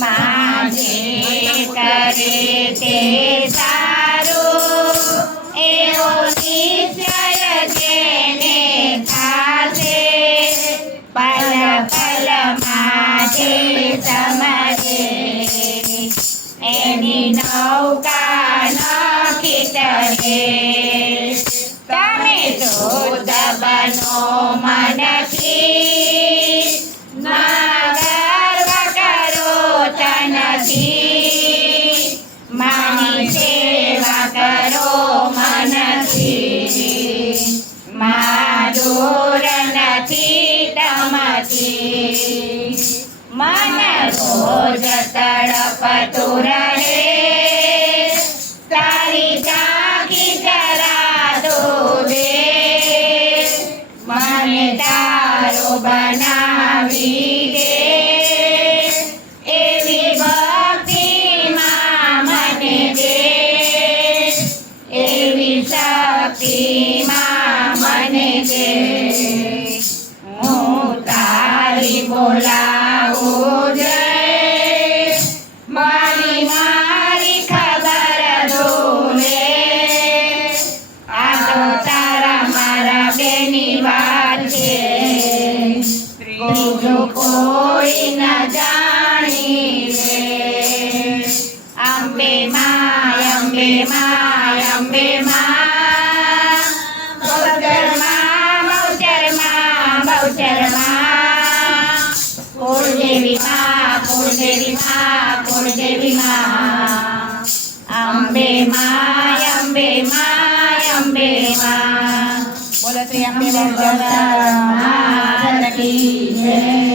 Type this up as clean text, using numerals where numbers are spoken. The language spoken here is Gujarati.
માજે કરે તે સારું એવો નિશ્ચય જેને થાશે પલ પલ માજે સમજે એની નૌકા નખી તરે તમે શુદ્ધ બનો મનથી ગર્વ કરો તનથી માની સેવા કરો મનથી દૂર નથી તમથી મન રોજ તડપતું રહે તારી ઝાંખી જરા દે મને તારો બનાવી દે એવી ભક્તિમાં મને દે એવી શક્તિમાં મને દે હું તારી બોલાવું જય મારી ખબર ધોવે આ તો તારા મારા બેની વાત છે ત્રીજો કોઈ ન જાણી લે અંબે માં અંબે માં અંબે માં બહુચરમાં બહુચરમાં બહુચરમાં કુળદેવી માં કુળદેવી માં કુળદેવી માં અંબે માં અંબે માં અંબે માં બોલો શ્રી અંબે માતા કી જય।